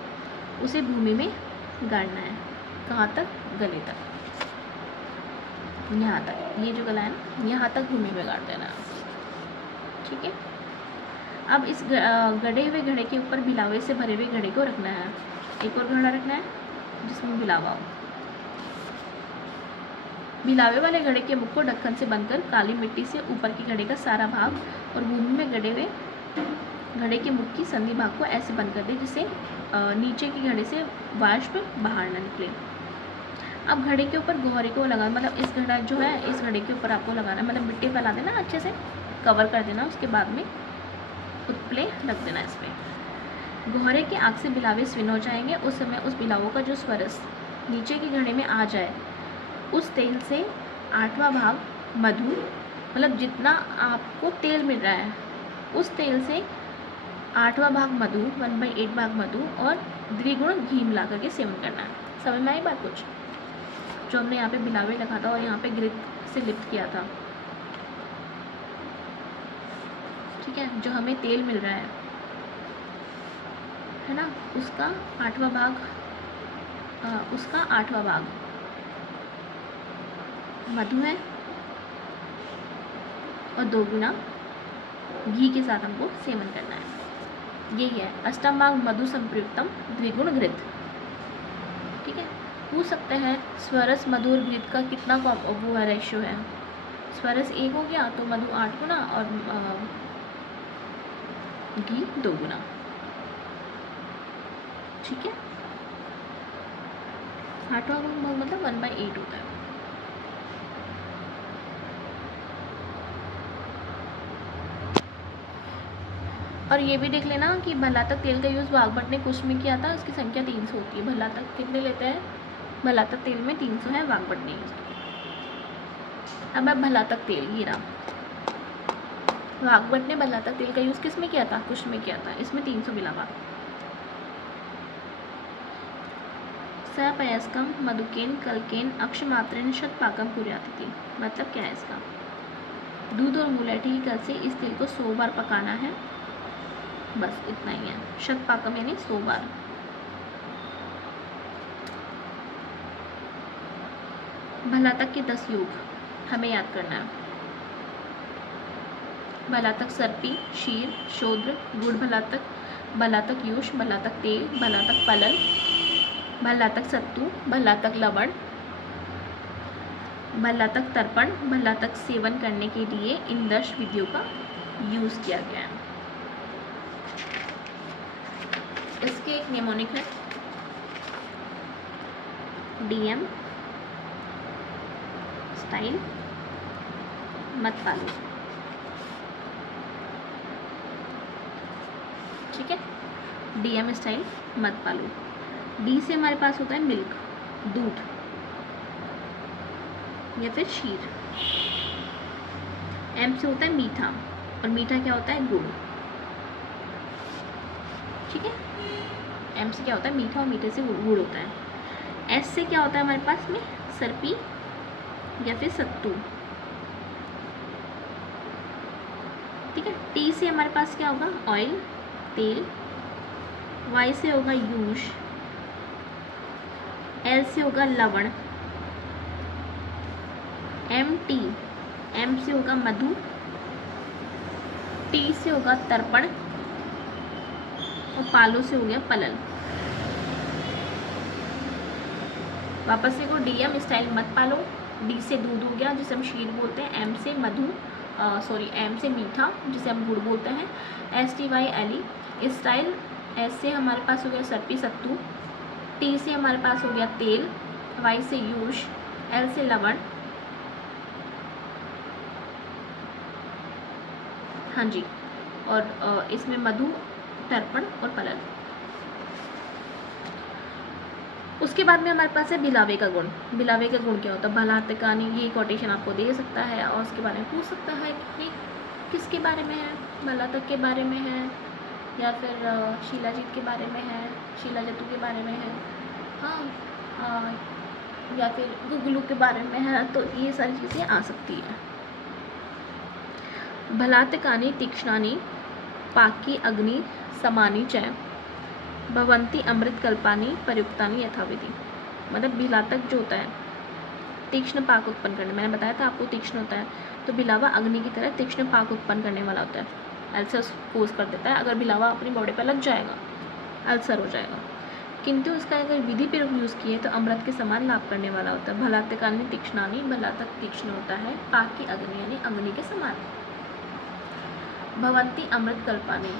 उसे भूमि में गाड़ना है। कहाँ तक? गले तक, यहाँ तक। ये जो गला है ना, यहाँ तक भूमि में गाड़ देना है, ठीक है। अब इस गड़े हुए घड़े के ऊपर बिलावे से भरे हुए घड़े को रखना है। एक और घड़ा रखना है जिसमें बिलावा हो। बिलावे वाले घड़े के मुख को ढक्कन से बंद कर काली मिट्टी से ऊपर के घड़े का सारा भाग और भूमि में गड़े हुए घड़े के मुख की संधि भाग को ऐसे बंद कर दे जिससे नीचे के घड़े से वाष्प बाहर न निकले। अब घड़े के ऊपर गोहरे को लगा, मतलब इस घड़ा जो है इस घड़े के ऊपर आपको लगाना है, मतलब मिट्टी फैला देना, अच्छे से कवर कर देना। उसके बाद में उत्प्ले रख देना इसमें। गोहरे के आग से बिलावे स्विन हो जाएंगे। उस समय उस बिलावों का जो स्वरस नीचे के घड़े में आ जाए, उस तेल से 8वां भाग मधु मतलब जितना आपको तेल मिल रहा है उस तेल से 8वां भाग मधु, 1/8 भाग मधु और द्विगुण घी मिला करके सेवन करना है। समझ में आई बात कुछ? जो हमने यहाँ पे बिलावे लिखा था और यहाँ पे घृत से लिप्त किया था, ठीक है, जो हमें तेल मिल रहा है ना, उसका 8वां भाग मधु है और 2 गुना घी के साथ हमको सेवन करना है। यही है अष्टम भाग मधु संप्रयुक्तम द्विगुण घृत। ठीक है, पूछ सकते हैं स्वरस मधु और घृत का कितना वो है, रेशियो है। स्वरस 1 हो गया तो मधु 8 गुना और घी 2 गुना। ठीक है, 8वां भाग मतलब 1/8 होता है। और ये भी देख लेना कि भलातक तेल का यूज़ वाघभट ने कुश में किया था, उसकी संख्या 300 होती है। भलातक कितने लेते हैं? भलातक तेल में 300 है, वाघभट ने यूज़ किया। अब भलातक तेल, ये रहा, वाघभट ने भलातक तेल का यूज़ किस में किया था? कुश में किया था। इसमें 300 मिला। सपयस्कम मधुकेन कलकेन अक्षमात्रेन शतपाकम कुर्यात थी। मतलब क्या है इसका? दूध और मुलेठी की कल से इस तेल को 100 बार पकाना है, बस इतना ही है। शतपाकम यानी 100 बार। भलातक के 10 योग हमें याद करना है। भलातक सर्पी, क्षीर, शोद्र, गुड़ भलातक, भलातक यूष, भलातक तेल, भलातक पलल, भलातक सत्तू, भलातक लवण, भलातक तर्पण, भलातक सेवन करने के लिए इन 10 विधियों का यूज़ किया गया है। इसके एक निमोनिक है DM स्टाइल मत पालो। ठीक है, DM स्टाइल मत पालो। D से हमारे पास होता है मिल्क, दूध या फिर क्षीर। M से होता है मीठा, और मीठा क्या होता है? गुड़। ठीक है, M से क्या होता है? मीठा, और मीठे से गुड़ होता है। S से क्या होता है हमारे पास में? सर्पी या फिर सत्तू। ठीक है, T से हमारे पास क्या होगा? ऑयल, तेल। Y से होगा यूष। L से होगा लवण। M से होगा मधु। T से होगा तर्पण, और पालो से हो गया पलल। वापस से को DM स्टाइल मत पालो। D से दूध हो गया जिसे हम क्षीर बोलते हैं। M से M से मीठा जिसे हम गुड़ बोलते हैं। STYLE style. S से हमारे पास हो गया सर्पी, सत्तू। T से हमारे पास हो गया तेल। Y से यूष। L से लवण। हाँ जी, और इसमें मधु, तर्पण और पलल। उसके बाद में हमारे पास है बिलावे का गुण। बिलावे का गुण क्या होता है? भलातकानी, ये कोटेशन आपको दे सकता है और उसके बारे में पूछ सकता है कि किसके बारे में है? भलातक के बारे में है या फिर शीलाजीत के बारे में है, शीलाजतु के बारे में है, हाँ, या फिर गुगलू के बारे में है। तो ये सारी चीज़ें आ सकती है। भलातकानी तीक्ष्णानी पाकी अग्नि समानी च भवंती अमृत कल्पानी प्रयुक्तानी यथाविधि। मतलब बिलातक जो होता है तीक्ष्ण पाक उत्पन्न करने, मैंने बताया था आपको तीक्ष्ण होता है, तो बिलावा अग्नि की तरह तीक्ष्ण पाक उत्पन्न करने वाला होता है। अल्सर कोज कर देता है। अगर बिलावा अपनी बॉडी पर लग जाएगा अल्सर हो जाएगा, किंतु इसका अगर विधि पर यूज़ किए तो अमृत के समान लाभ करने वाला होता है। भलातकानी तीक्ष्णानी, भलातक तीक्ष्ण होता है, पाक की अग्नि यानी अग्नि के समान। भवंती अमृत कल्पानी,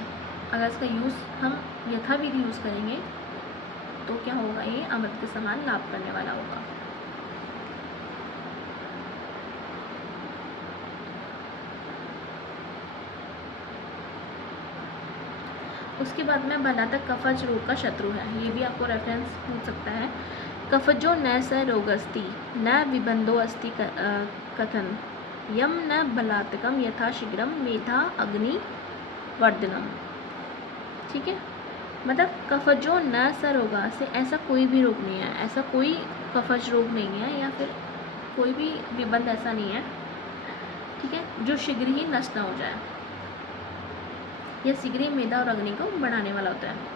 अगर इसका यूज़ हम यथाविधि यूज़ करेंगे तो क्या होगा? ये अमृत के समान लाभ करने वाला होगा। उसके बाद में भलातक कफज रोग का शत्रु है। ये भी आपको रेफरेंस पूछ सकता है। कफजो न स रोगस्ति न विबंधो अस्ति कथन यम न बलात्कम यथा शीघ्रम मेधा अग्नि वर्धनम। ठीक है, मतलब कफजो न सरोगा से ऐसा कोई भी रोग नहीं है, ऐसा कोई कफज रोग नहीं है या फिर कोई भी विबंध ऐसा नहीं है, ठीक है, जो शीघ्र ही नष्ट ना हो जाए। यह शीघ्र ही मेधा और अग्नि को बढ़ाने वाला होता है।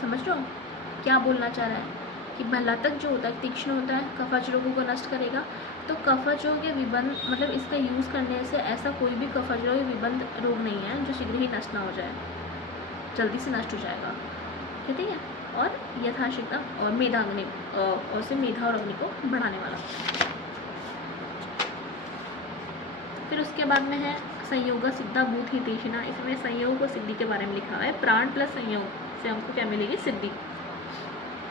समझ रहे हो क्या बोलना चाह रहा है कि भलातक जो होता है तीक्ष्ण होता है, कफज रोगों को नष्ट करेगा। तो कफज रोग या विबंध मतलब इसका यूज़ करने से ऐसा कोई भी कफज रोग या विबंध रोग नहीं है जो शीघ्र ही नष्ट ना हो जाए, जल्दी से नष्ट हो जाएगा। ठीक है, और यथाशीघ्र और मेधा अग्नि और से मेधा और अग्नि को बढ़ाने वाला। फिर उसके बाद में है संयोग सिद्धा भूत हितेशिना। इसमें संयोग और सिद्धि के बारे में लिखा है। प्राण प्लस संयोग से हमको क्या मिलेगी? सिद्धि।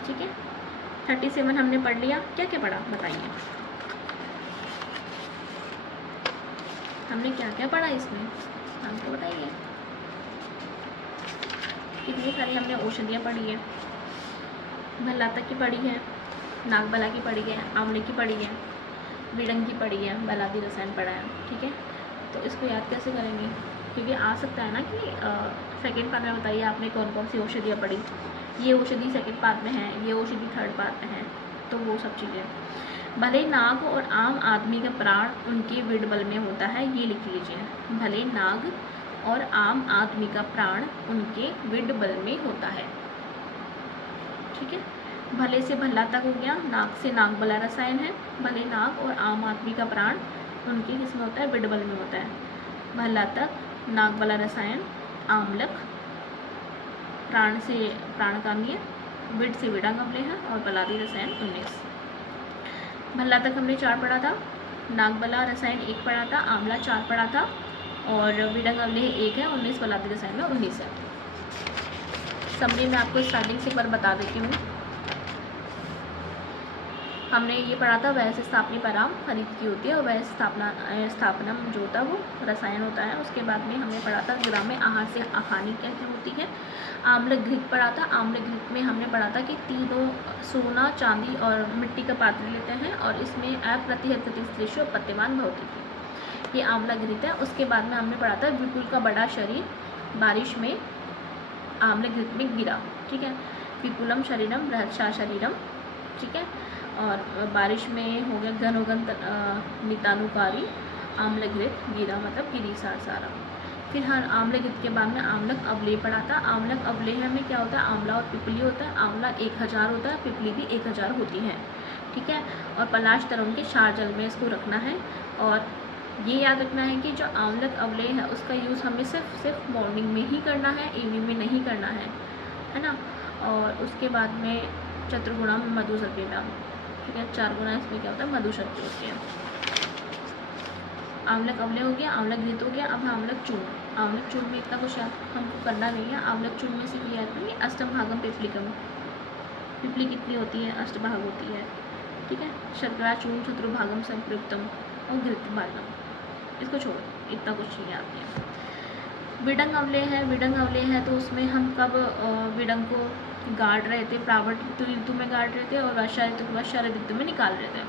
ठीक है, 37 हमने पढ़ लिया। क्या क्या पढ़ा बताइए, हमने क्या क्या पढ़ा इसमें हमको बताइए। कितनी सारी हमने औषधियाँ पढ़ी है, भल्लाता की पढ़ी है, नागबला की पढ़ी है, आंवले की पढ़ी है, विडंग की पढ़ी है, बलादी रसायन पढ़ा है। ठीक है, तो इसको याद कैसे करेंगे? क्योंकि आ सकता है ना कि सेकंड पार्ट में बताइए आपने कौन कौन सी औषधियाँ पढ़ी। ये औषधि सेकंड पार्ट में है, ये औषधि थर्ड पार्ट में है, तो वो सब चीज़ें। भले नाग और आम आदमी का प्राण उनके विडबल में होता है, ये लिख लीजिए। भले नाग और आम आदमी का प्राण उनके विडबल में होता है। ठीक है, भले से भल्ला तक हो गया, नाग से नागबला रसायन है। भले नाग और आम आदमी का प्राण उनके किसमें होता है? विडबल में होता है। भल्ला तक नागबला रसायन, आमलक प्राण से प्राणकामी है, विड से विडंग अम्ले है, और बलादी रसायन 19। भल्ला तक हमने 4 पढ़ा था, नागबला रसायन 1 पढ़ा था, आंवला 4 पढ़ा था, और विडंग अम्ले 1 है, 19 बलादी रसायन में 19 है। समरी में आपको स्टार्टिंग से एक बार बता देती हूँ। हमने ये पढ़ा था वैसे स्थापनी पराम खरीद की होती है, और वैसे स्थापनम जो होता है वो रसायन होता है। उसके बाद में हमने पढ़ा था ग्राम में आहार से हानि क्या क्या होती है। आम्ल घृत पढ़ा था। आम्ल घृत में हमने पढ़ा था कि तीनों सोना, चांदी और मिट्टी का पात्र लेते हैं, और इसमें अप्रतिहत पत्यमान भौतिक, ये आम्ल घृत है। उसके बाद में हमने पढ़ा था विपुल का बड़ा शरीर बारिश में आम्ल घृत में गिरा। ठीक है, विपुलम शरीरम बृहत्सा शरीरम। ठीक है, और बारिश में हो गया घनोघन नितानुकारी आम्ल घृत गिरा, मतलब गिरी सारा। फिर हाँ, आम्ल घृत के बाद में आम्लक अवलेह पढ़ा था। आम्लक अवलेह में क्या होता है? आंवला और पिपली होता है। आंवला 1000 होता है, पिपली भी 1000 होती है। ठीक है, और पलाश तरंग के क्षार जल में इसको रखना है। और ये याद रखना है कि जो आंवलक अवलेह है उसका यूज़ हमें सिर्फ मॉर्निंग में ही करना है, इवनिंग में नहीं करना है ना। और उसके बाद में चतुर्गुणा में मधु सल्फेट। ठीक है, 4 गुना इसमें क्या होता है? मधु सल्फेट होती है। आंवलक अवलेह हो गया, आंवलक घृत हो गया। अब आंवलक चूर्ण। आंवलक चूर्ण में इतना कुछ हमको करना नहीं है। आंवलक चूर्ण में सिर्फ याद रखिए अष्टम भागम पिपलिकम। पिपली कितनी होती है? अष्टभाग होती है। ठीक है, शर्करा चूर्ण चतुर्भागम संप्रयुक्तम और घृत भागम। इसको छोड़ो, इतना कुछ नहीं याद है। विडंग अवलेह है। विडंग अवलेह है तो उसमें हम कब विडंग को गाड़ रहे थे? प्रावट ऋतु में गाड़ रहे थे, और वर्षा ऋतु के बाद शरद ऋतु में निकाल रहे थे।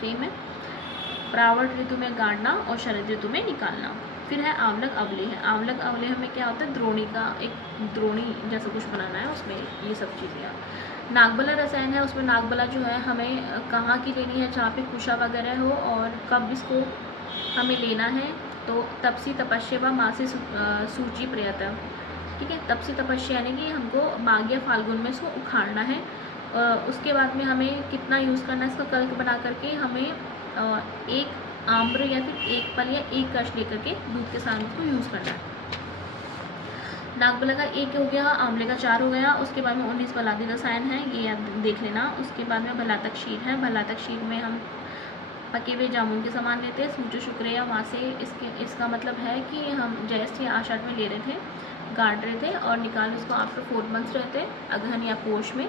सेम है, प्रावट ऋतु में गाड़ना और शरद ऋतु में निकालना। फिर है आंवलक अवलेह। आंवलक अवलेह में क्या होता है? द्रोणी का एक द्रोणी जैसा कुछ बनाना है, उसमें ये सब चीज़ें। नागबला रसायन है, उसमें नागबला जो है हमें कहाँ की लेनी है? जहाँ पे कुशा वगैरह हो, और कब इसको हमें लेना है? तो तपसी तपस्या व मासी सूची प्रयतः। ठीक है, तपसी तपस्या यानी कि हमको माघ या फाल्गुन में इसको उखाड़ना है। उसके बाद में हमें कितना यूज़ करना है? इसका कल्क बना करके हमें 1 आम्र या फिर 1 पल या 1 कश लेकर के दूध के साथ उसको यूज़ करना है। नागबला का 1 हो गया, आंवले का 4 हो गया। उसके बाद में 19 बलादी रसायन है, ये आप देख लेना। उसके बाद में भल्लातक क्षीर है। भल्लातक क्षीर में हम पके हुए जामुन के सामान लेते हैं, सूचो शुक्र या वहाँ से इसका मतलब है कि हम जैसे आषाढ़ में ले रहे थे, गाड़ रहे थे और निकाल उसको आफ्टर 4 मंथ्स रहते अगहन या पोष में,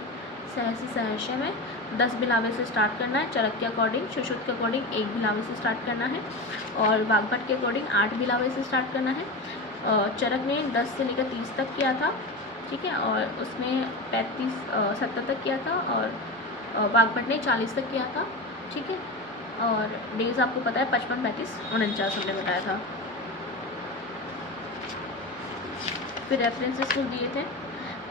सहसी सहस्य में 10 बिलावे से स्टार्ट करना है। चरक के अकॉर्डिंग, सुश्रुत के अकॉर्डिंग 1 बिलावे से स्टार्ट करना है, और वाग्भट के अकॉर्डिंग 8 बिलावे से स्टार्ट करना है। चरक ने 10 से लेकर 30 तक किया था। ठीक है, और उसमें 70 तक किया था, और वाग्भट ने 40 तक किया था। ठीक है। और डेज आपको पता है 55, 35, 49 हमने बताया था। फिर रेफरेंसेस को दिए थे,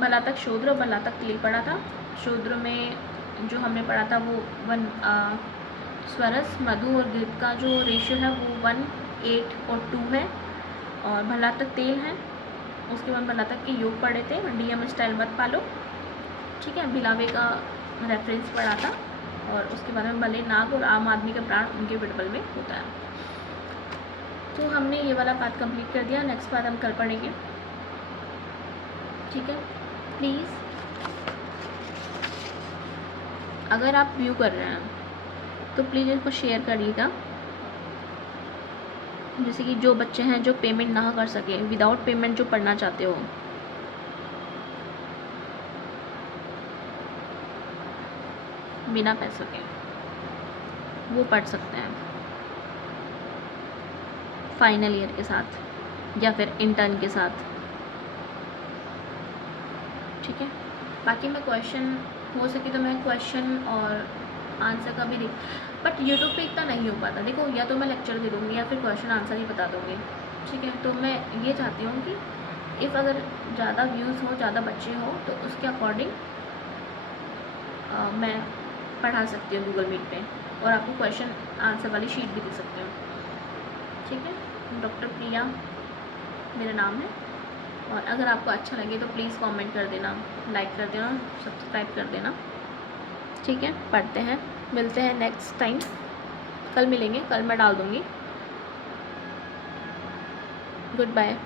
बलातक शूद्र और बलातक तिल पढ़ा था। शूद्र में जो हमने पढ़ा था वो स्वरस, मधु और गिद्ध का जो रेशियो है वो 1, 8 और 2 है। और भलातक तेल है, उसके बाद भलातक के योग पढ़े थे, डीएम स्टाइल मत पालो, ठीक है। बिलावे का रेफरेंस पढ़ा था। और उसके बाद में भले नाग और आम आदमी का प्राण उनके बिटबल में होता है। तो हमने ये वाला पार्ट कंप्लीट कर दिया। नेक्स्ट पार्ट हम कल पढ़ेंगे, ठीक है। प्लीज़ अगर आप व्यू कर रहे हैं तो प्लीज़ इसको शेयर करिएगा, जैसे कि जो बच्चे हैं जो पेमेंट ना कर सके, विदाउट पेमेंट जो पढ़ना चाहते हो, बिना पैसों के, वो पढ़ सकते हैं फाइनल ईयर के साथ या फिर इंटर्न के साथ, ठीक है। बाकी मैं क्वेश्चन हो सके तो मैं क्वेश्चन और आंसर का भी बट यूट्यूब पे इतना नहीं हो पाता। देखो, या तो मैं लेक्चर दे दूँगी या फिर क्वेश्चन आंसर ही बता दूँगी, ठीक है। तो मैं ये चाहती हूँ कि इफ़ अगर ज़्यादा व्यूज़ हो, ज़्यादा बच्चे हो, तो उसके अकॉर्डिंग मैं पढ़ा सकती हूँ गूगल मीट पे, और आपको क्वेश्चन आंसर वाली शीट भी दे सकती हूँ, ठीक है। डॉक्टर प्रिया मेरा नाम है। और अगर आपको अच्छा लगे तो प्लीज़ कमेंट कर देना, लाइक कर देना, सब्सक्राइब कर देना, ठीक है। पढ़ते हैं, मिलते हैं नेक्स्ट टाइम, कल मिलेंगे, कल मैं डाल दूँगी। Good bye.